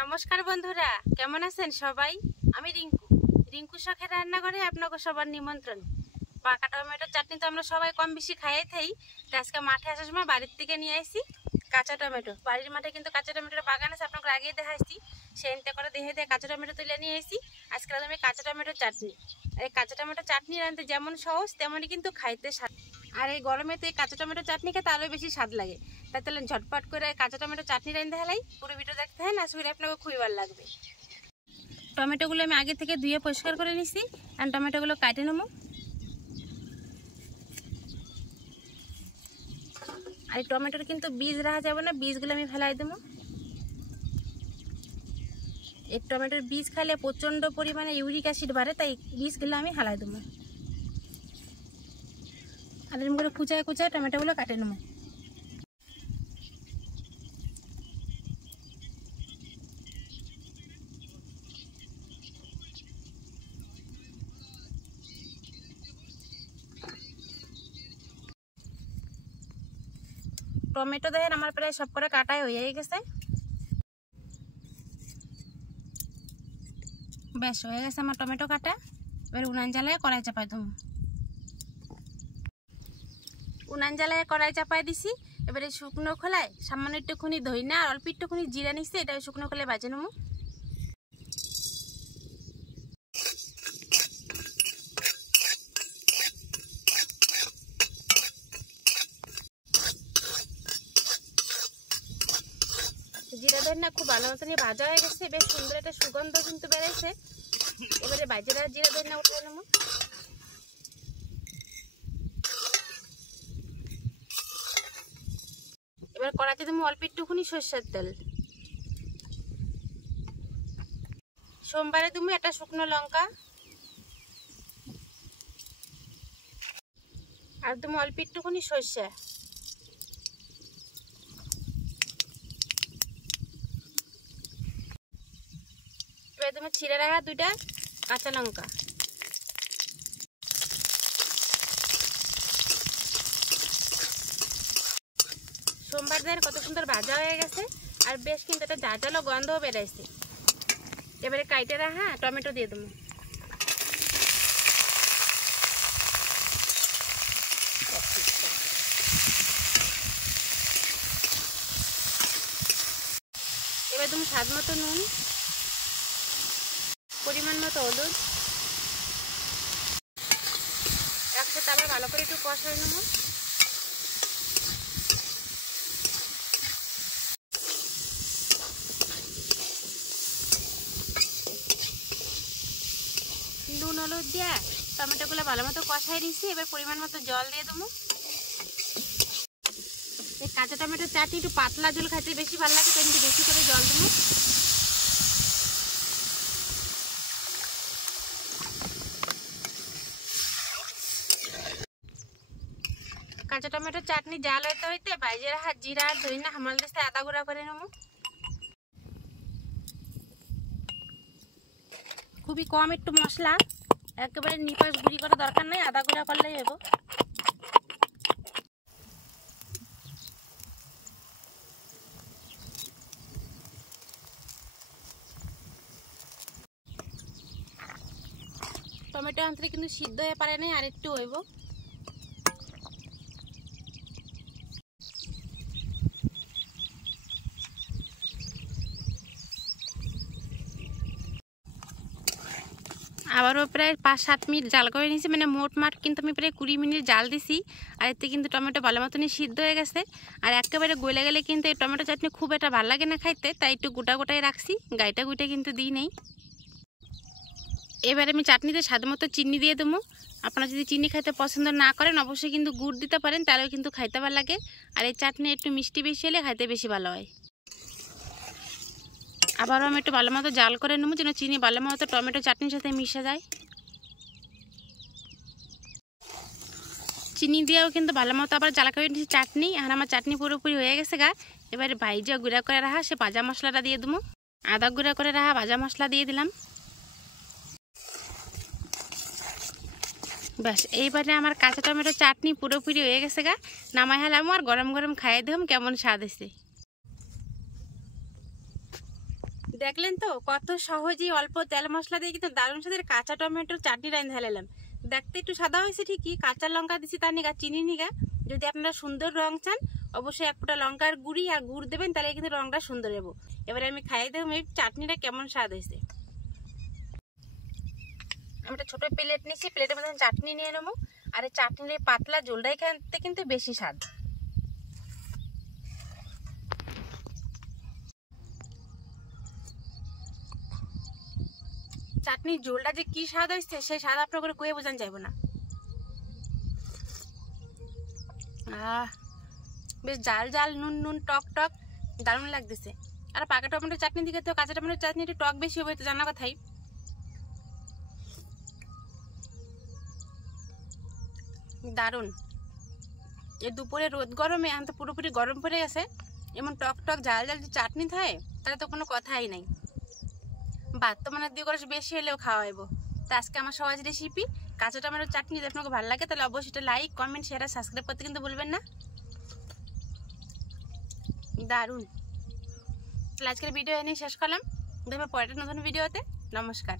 নমস্কার বন্ধুরা, কেমন আছেন সবাই? আমি রিঙ্কু শখের রান্নাঘরে আপনাকে সবার নিমন্ত্রণ। পাকা টমেটো চাটনি তো আমরা সবাই কম বেশি খাইয়ে থাই। আজকে মাঠে আসার সময় বাড়ির থেকে নিয়ে আসি কাঁচা টমেটো। বাড়ির মাঠে কিন্তু কাঁচা টমেটোর বাগান আছে, আপনাকে আগেই দেখাইছি। সেনতে করে দিয়ে কাঁচা টমেটো তুলে নিয়ে আসি। আজকে আমি কাঁচা টমেটো চাটনি। আর এই কাঁচা টমেটো চাটনি রাঁধতে যেমন সহজ তেমনই কিন্তু খাইতে স্বাদ। আর এই গরমে তো এই কাঁচা টমেটো চাটনি খেতে আরও বেশি স্বাদ লাগে। তাই তাহলে ঝটপট করে কাঁচা টমেটো চাটনি রাঁধতে হেলাই। পুরো ভিডিও দেখতে হয় না, শরীরে আপনাকে খুবই ভালো লাগবে। টমেটোগুলো আমি আগে থেকে ধুয়ে পরিষ্কার করে নিছি। আর টমেটোগুলো কাটে নেবো। আর এই টমেটোর কিন্তু বীজ রাখা যাবে না, বীজগুলো আমি ফেলাই দেবো। এই টমেটোর বীজ খাইলে প্রচণ্ড পরিমাণে ইউরিক অ্যাসিড বাড়ে, তাই বীজগুলো আমি হালাই দেবো। আর এরকম করে কুচায় কুচায় টমেটোগুলো কাটে নেবো। টমেটো দেখেন আমার প্রায় সব করে কাটাই হয়ে গেছে। বেশ হয়ে গেছে আমার টমেটো কাটা। এবার উনান জ্বালায় কড়াই চাপাই দেবো। উনান জ্বালায় কড়াই চাপাই দিছি। এবারে শুকনো খোলায় সামান্য একটুখানি ধইনা আর অল্প একটুখানি জিরা নিচ্ছি, এটা শুকনো খোলায় বাজে নেবো। জিরা ধইনা খুব ভালো মতন ভাজা হয়ে গেছে, বেশ সুন্দর একটা সুগন্ধ কিন্তু বেড়েছে। এবারে বাজেরা জিরা ধইনা উঠে নেবো। এবার কড়াইতে দেবো অল্প একটুখানি সরষের তেল। সোমবারে দেবো একটা শুকনো লঙ্কা। আর দেবো অল্প একটুখানি সরষে। এবার দেবো ছিঁড়ে রাখা দুইটা কাঁচা লঙ্কা। সোমবার দের কত সুন্দর ভাজা হয়ে গেছে, আর বেশ কিন্তু একটা ঝাঁঝালো গন্ধও বেড়াইছে। এবারে কাইটে রাখা টমেটো দিয়ে দেবো। এবার দেবো স্বাদ মতো নুন, পরিমাণ মতো হলুদ। একসাথে আবার ভালো করে একটু কষাই নেবো। নুন হলুদ দিয়ে টমেটোগুলো ভালো মতো কষাই নিচ্ছি। এবার পরিমাণ মতো জল দিয়ে দেবো। এই কাঁচা টমেটোর চাটনি একটু পাতলা ঝোল খাইতে বেশি ভালো লাগে, তাই একটু বেশি করে জল দেবো। কাঁচা টমেটোর চাটনি জাল হইতে হইতে বাইজের হাত জিরা আর ধইনা হামাল দিতে আদা গুঁড়া করে নেবো। খুবই কম একটু মশলা, একেবারে নিপাস গুঁড়ি করা দরকার নেই, আদা গুঁড়া করলেই হবো। টমেটো আনতে কিন্তু সিদ্ধ হয়ে পারে নাই, আর একটু হইব। আবারও প্রায় 5-7 মিনিট জাল করে নিয়েছি, মানে মোটমাট কিন্তু আমি প্রায় 20 মিনিট জাল দিছি। আর এতে কিন্তু টমেটো ভালো মতনই সিদ্ধ হয়ে গেছে। আর একেবারে গলে গেলে কিন্তু এই টমেটো চাটনি খুব একটা ভালো লাগে না খাইতে, তাই একটু গোটা গোটাই রাখছি, গাইটা গুইটা কিন্তু দিই নেই। এবারে আমি চাটনিতে স্বাদ মতো চিনি দিয়ে দেবো। আপনারা যদি চিনি খাইতে পছন্দ না করেন অবশ্যই কিন্তু গুড় দিতে পারেন, তাহলেও কিন্তু খাইতে ভালো লাগে। আর এই চাটনি একটু মিষ্টি বেশি হলে খাইতে বেশি ভালো হয়। আবারও আমি একটু ভালো মতো জাল করে নেবো, যেন চিনি ভালো মতো টমেটো চাটনির সাথে মিশে যায়। চিনি দিয়েও কিন্তু ভালো মতো আবার জ্বালা করে নিচ্ছি চাটনি। আর আমার চাটনি পুরোপুরি হয়ে গেছে গা। এবারে ভাইজা গুঁড়া করে রাখা সে ভাজা মশলাটা দিয়ে দেবো। আদা গুঁড়া করে রাখা ভাজা মশলা দিয়ে দিলাম। ব্যাস এইবারে আমার কাঁচা টমেটো চাটনি পুরোপুরি হয়ে গেছে গা। নামাই হেলাম আর গরম গরম খাইয়ে দিলাম, কেমন স্বাদ হয়েছে। দেখলেন তো কত সহজেই অল্প তেল মশলা দিয়ে কিন্তু দারুণ সাথে কাঁচা টমেটোর চাটনি রাইন ঢালালাম। দেখতে একটু সাদা হয়েছে ঠিকই, কাঁচা লঙ্কা দিছি তার নিগা, চিনি নিগা। যদি আপনারা সুন্দর রং চান অবশ্যই এক ফোঁটা লঙ্কার গুঁড়ি আর গুড় দেবেন, তাহলে কিন্তু রংটা সুন্দর হবে। এবারে আমি খাইয়ে দেবো এই চাটনিটা কেমন স্বাদ হয়েছে। আমি একটা ছোট প্লেট নিয়েছি, প্লেটের মধ্যে চাটনি নিয়ে নেবো। আর এই চাটনির এই পাতলা জলটাই খেতে কিন্তু বেশি স্বাদ। চাটনির ঝোলটা যে কি স্বাদ হয়েছে সেই স্বাদ আপনার করে কয়ে বোঝানো যাইব না। বেশ জাল জাল নুন নুন টক টক দারুণ লাগতেছে। আর পাকা টমেটোর চাটনি দিকে তো কাঁচা টমেটোর চাটনি একটু টক বেশি হবে, তো জানা কথাই। দারুণ। এই দুপুরে রোদ গরমে এখন তো পুরোপুরি গরম পড়ে গেছে, এমন টক টক ঝাল ঝাল যে চাটনি থাকে তাহলে তো কোনো কথাই নাই। ভাত তো মানে 2 গ্লাস বেশি হলেও খাওয়া হইব। তো আজকে আমার সহজ রেসিপি কাঁচা টমেটোর চাটনি, যদি আপনাকে ভালো লাগে তাহলে অবশ্যই লাইক কমেন্ট শেয়ার আর সাবস্ক্রাইব করতে কিন্তু ভুলবেন না। দারুণ। তাহলে আজকের ভিডিও এনেই শেষ করলাম, দেখবে পরের নতুন ভিডিওতে। নমস্কার।